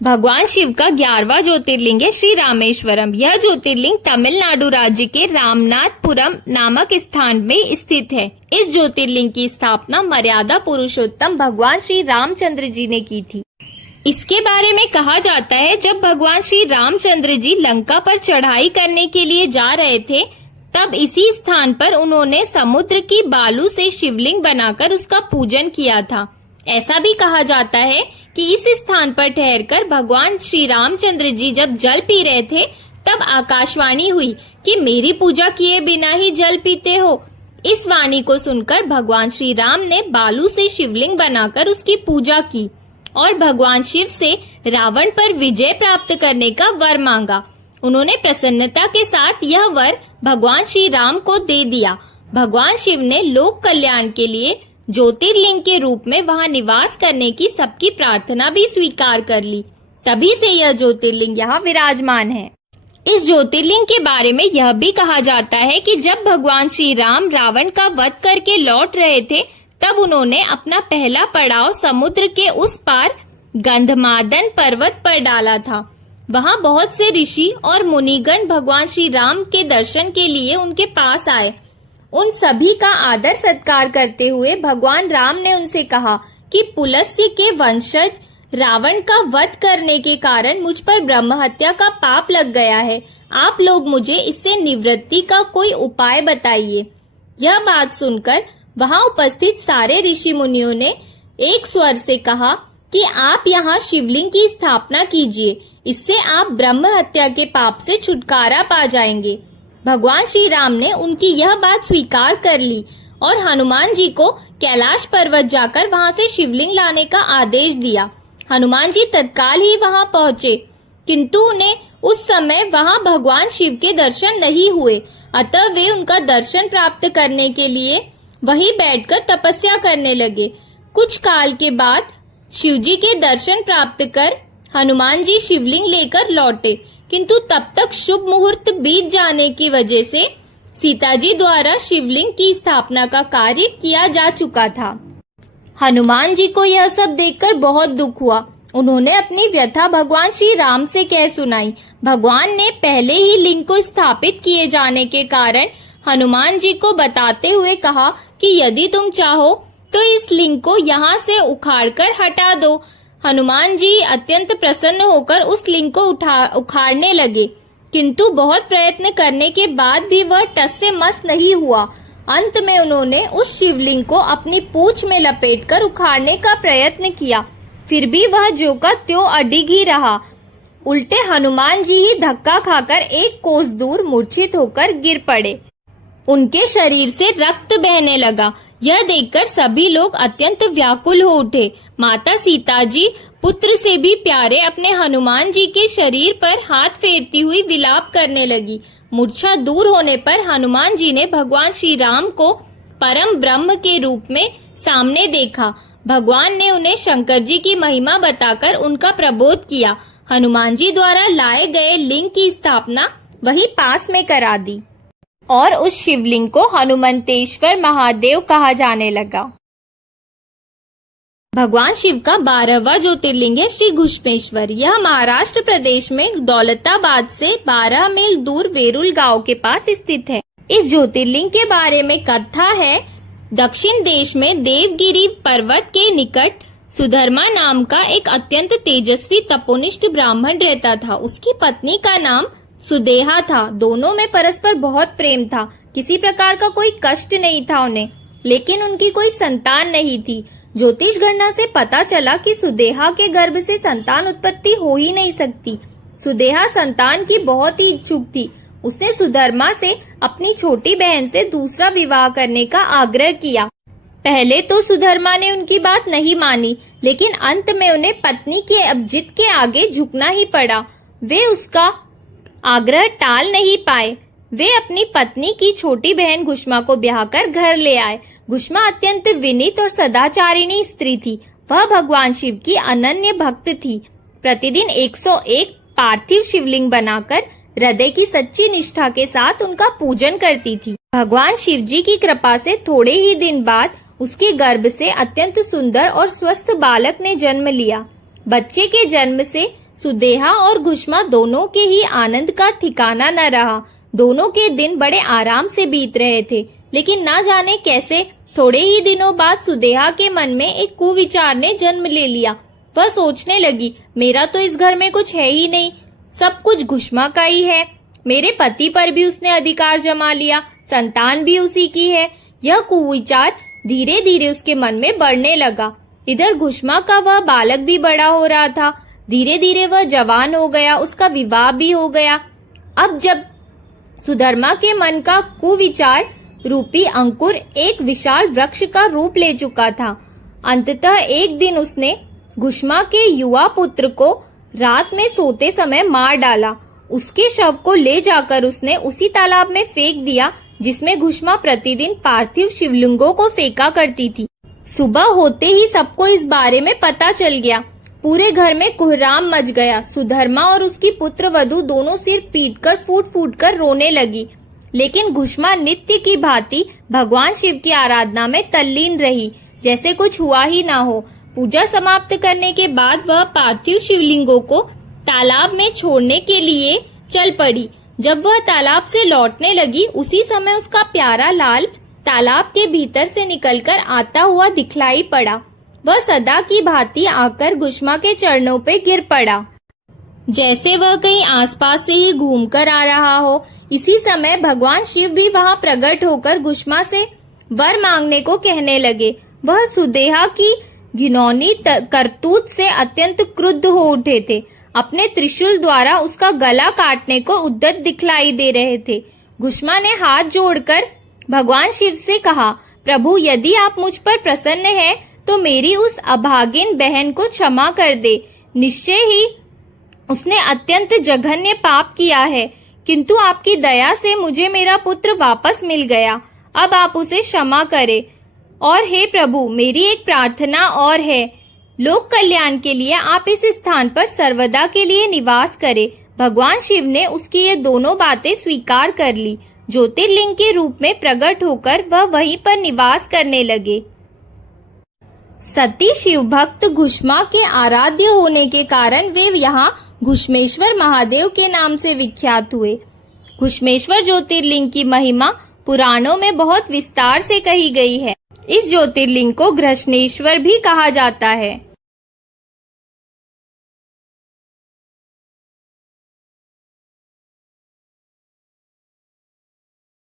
भगवान शिव का 11वां ज्योतिर्लिंग है श्री रामेश्वरम। यह ज्योतिर्लिंग तमिलनाडु राज्य के रामनाथपुरम नामक स्थान में स्थित है। इस ज्योतिर्लिंग की स्थापना मर्यादा पुरुषोत्तम भगवान श्री रामचंद्र जी ने की थी। इसके बारे में कहा जाता है, जब भगवान श्री रामचंद्र जी लंका पर चढ़ाई करने के लिए जा रहे थे, तब इसी स्थान पर उन्होंने समुद्र की बालू से शिवलिंग बनाकर उसका पूजन किया था। ऐसा भी कहा जाता है कि इस स्थान पर ठहरकर भगवान श्री रामचंद्र जी जब जल पी रहे थे, तब आकाशवाणी हुई कि मेरी पूजा किए बिना ही जल पीते हो। इस वाणी को सुनकर भगवान श्री राम ने बालू से शिवलिंग बनाकर उसकी पूजा की और भगवान शिव से रावण पर विजय प्राप्त करने का वर मांगा। उन्होंने प्रसन्नता के साथ यह वर भगवान श्री राम को दे दिया। भगवान शिव ने लोक कल्याण के लिए ज्योतिर्लिंग के रूप में वहां निवास करने की सबकी प्रार्थना भी स्वीकार कर ली। तभी से यह ज्योतिर्लिंग यहाँ विराजमान है। इस ज्योतिर्लिंग के बारे में यह भी कहा जाता है कि जब भगवान श्री राम रावण का वध करके लौट रहे थे, तब उन्होंने अपना पहला पड़ाव समुद्र के उस पार गंधमादन पर्वत पर डाला था। वहां बहुत से ऋषि और मुनिगण भगवान श्री राम के दर्शन के लिए उनके पास आए। उन सभी का आदर सत्कार करते हुए भगवान राम ने उनसे कहा कि पुलस्त्य के वंशज रावण का वध करने के कारण मुझ पर ब्रह्म हत्या का पाप लग गया है। आप लोग मुझे इससे निवृत्ति का कोई उपाय बताइए। यह बात सुनकर वहां उपस्थित सारे ऋषि मुनियों ने एक स्वर से कहा कि आप यहाँ शिवलिंग की स्थापना कीजिए, इससे आप ब्रह्म हत्या के पाप से छुटकारा पा जाएंगे। भगवान श्री राम ने उनकी यह बात स्वीकार कर ली और हनुमान जी को कैलाश पर्वत जाकर वहां से शिवलिंग लाने का आदेश दिया। हनुमान जी तत्काल ही वहां पहुंचे, किंतु उन्हें उस समय वहां भगवान शिव के दर्शन नहीं हुए। अतः वे उनका दर्शन प्राप्त करने के लिए वहीं बैठकर तपस्या करने लगे। कुछ काल के बाद शिव जी के दर्शन प्राप्त कर हनुमान जी शिवलिंग लेकर लौटे, किंतु तब तक शुभ मुहूर्त बीत जाने की वजह से सीता जी द्वारा शिवलिंग की स्थापना का कार्य किया जा चुका था। हनुमान जी को यह सब देखकर बहुत दुख हुआ। उन्होंने अपनी व्यथा भगवान श्री राम से कह सुनाई। भगवान ने पहले ही लिंग को स्थापित किए जाने के कारण हनुमान जी को बताते हुए कहा कि यदि तुम चाहो तो इस लिंग को यहाँ से उखाड़कर हटा दो। हनुमान जी अत्यंत प्रसन्न होकर उस लिंग को उखाड़ने लगे, किंतु बहुत प्रयत्न करने के बाद भी वह टस से मस नहीं हुआ। अंत में उन्होंने उस शिवलिंग को अपनी पूंछ में लपेटकर उखाड़ने का प्रयत्न किया, फिर भी वह ज्यों का त्यों अडिग ही रहा। उल्टे हनुमान जी ही धक्का खाकर एक कोस दूर मूर्छित होकर गिर पड़े। उनके शरीर से रक्त बहने लगा। यह देखकर सभी लोग अत्यंत व्याकुल हो उठे। माता सीता जी पुत्र से भी प्यारे अपने हनुमान जी के शरीर पर हाथ फेरती हुई विलाप करने लगी। मूर्छा दूर होने पर हनुमान जी ने भगवान श्री राम को परम ब्रह्म के रूप में सामने देखा। भगवान ने उन्हें शंकर जी की महिमा बताकर उनका प्रबोध किया। हनुमान जी द्वारा लाए गए लिंग की स्थापना वही पास में करा दी और उस शिवलिंग को हनुमंतेश्वर महादेव कहा जाने लगा। भगवान शिव का 12वां ज्योतिर्लिंग है श्री घुश्मेश्वर। यह महाराष्ट्र प्रदेश में दौलताबाद से 12 मील दूर वेरुल गांव के पास स्थित है। इस ज्योतिर्लिंग के बारे में कथा है, दक्षिण देश में देवगिरी पर्वत के निकट सुधर्मा नाम का एक अत्यंत तेजस्वी तपोनिष्ठ ब्राह्मण रहता था। उसकी पत्नी का नाम सुदेहा था। दोनों में परस्पर बहुत प्रेम था। किसी प्रकार का कोई कष्ट नहीं था उन्हें, लेकिन उनकी कोई संतान नहीं थी। ज्योतिष गणना से पता चला कि सुदेहा के गर्भ से संतान उत्पत्ति हो ही नहीं सकती। सुदेहा संतान की बहुत ही इच्छुक थी। उसने सुधर्मा से अपनी छोटी बहन से दूसरा विवाह करने का आग्रह किया। पहले तो सुधर्मा ने उनकी बात नहीं मानी, लेकिन अंत में उन्हें पत्नी के अब जिद के आगे झुकना ही पड़ा। वे उसका आग्रह टाल नहीं पाए। वे अपनी पत्नी की छोटी बहन घुष्मा को ब्याहकर घर ले आए। घुष्मा अत्यंत विनीत और सदाचारिणी स्त्री थी। वह भगवान शिव की अनन्य भक्त थी। प्रतिदिन 101 पार्थिव शिवलिंग बनाकर हृदय की सच्ची निष्ठा के साथ उनका पूजन करती थी। भगवान शिव जी की कृपा से थोड़े ही दिन बाद उसके गर्भ से अत्यंत सुंदर और स्वस्थ बालक ने जन्म लिया। बच्चे के जन्म से सुदेहा और घुष्मा दोनों के ही आनंद का ठिकाना न रहा। दोनों के दिन बड़े आराम से बीत रहे थे, लेकिन ना जाने कैसे थोड़े ही दिनों बाद सुदेहा के मन में एक कुविचार ने जन्म ले लिया। वह सोचने लगी, मेरा तो इस घर में कुछ है ही नहीं, सब कुछ घुष्मा का ही है। मेरे पति पर भी उसने अधिकार जमा लिया, संतान भी उसी की है। यह कुविचार धीरे धीरे उसके मन में बढ़ने लगा। इधर घुष्मा का वह बालक भी बड़ा हो रहा था। धीरे धीरे वह जवान हो गया, उसका विवाह भी हो गया। अब जब सुधर्मा के मन का कुविचार रूपी अंकुर एक विशाल वृक्ष का रूप ले चुका था, अंततः एक दिन उसने घुष्मा के युवा पुत्र को रात में सोते समय मार डाला। उसके शव को ले जाकर उसने उसी तालाब में फेंक दिया जिसमें घुष्मा प्रतिदिन पार्थिव शिवलिंगों को फेंका करती थी। सुबह होते ही सबको इस बारे में पता चल गया। पूरे घर में कोहराम मच गया। सुधर्मा और उसकी पुत्र वधू दोनों सिर पीटकर फूट फूट कर रोने लगी, लेकिन घुष्मा नित्य की भांति भगवान शिव की आराधना में तल्लीन रही, जैसे कुछ हुआ ही ना हो। पूजा समाप्त करने के बाद वह पार्थिव शिवलिंगों को तालाब में छोड़ने के लिए चल पड़ी। जब वह तालाब से लौटने लगी, उसी समय उसका प्यारा लाल तालाब के भीतर से निकलकर आता हुआ दिखलाई पड़ा। वह सदा की भांति आकर घुष्मा के चरणों पे गिर पड़ा, जैसे वह कहीं आसपास से ही घूमकर आ रहा हो। इसी समय भगवान शिव भी वहां प्रकट होकर घुष्मा से वर मांगने को कहने लगे। वह सुदेहा की घिनौनी करतूत से अत्यंत क्रुद्ध हो उठे थे। अपने त्रिशूल द्वारा उसका गला काटने को उद्यत दिखलाई दे रहे थे। घुष्मा ने हाथ जोड़कर भगवान शिव से कहा, प्रभु, यदि आप मुझ पर प्रसन्न हैं, तो मेरी उस अभागिन बहन को क्षमा कर दे। निश्चय ही उसने अत्यंत जघन्य पाप किया है, किंतु आपकी दया से मुझे मेरा पुत्र वापस मिल गया। अब आप उसे क्षमा करें। और हे प्रभु, मेरी एक प्रार्थना और है, लोक कल्याण के लिए आप इस स्थान पर सर्वदा के लिए निवास करें। भगवान शिव ने उसकी ये दोनों बातें स्वीकार कर ली। ज्योतिर्लिंग के रूप में प्रकट होकर वह वहीं पर निवास करने लगे। सती शिव भक्त घुष्मा के आराध्य होने के कारण वे यहाँ घुष्मेश्वर महादेव के नाम से विख्यात हुए। घुष्मेश्वर ज्योतिर्लिंग की महिमा पुराणों में बहुत विस्तार से कही गई है। इस ज्योतिर्लिंग को घृष्णेश्वर भी कहा जाता है।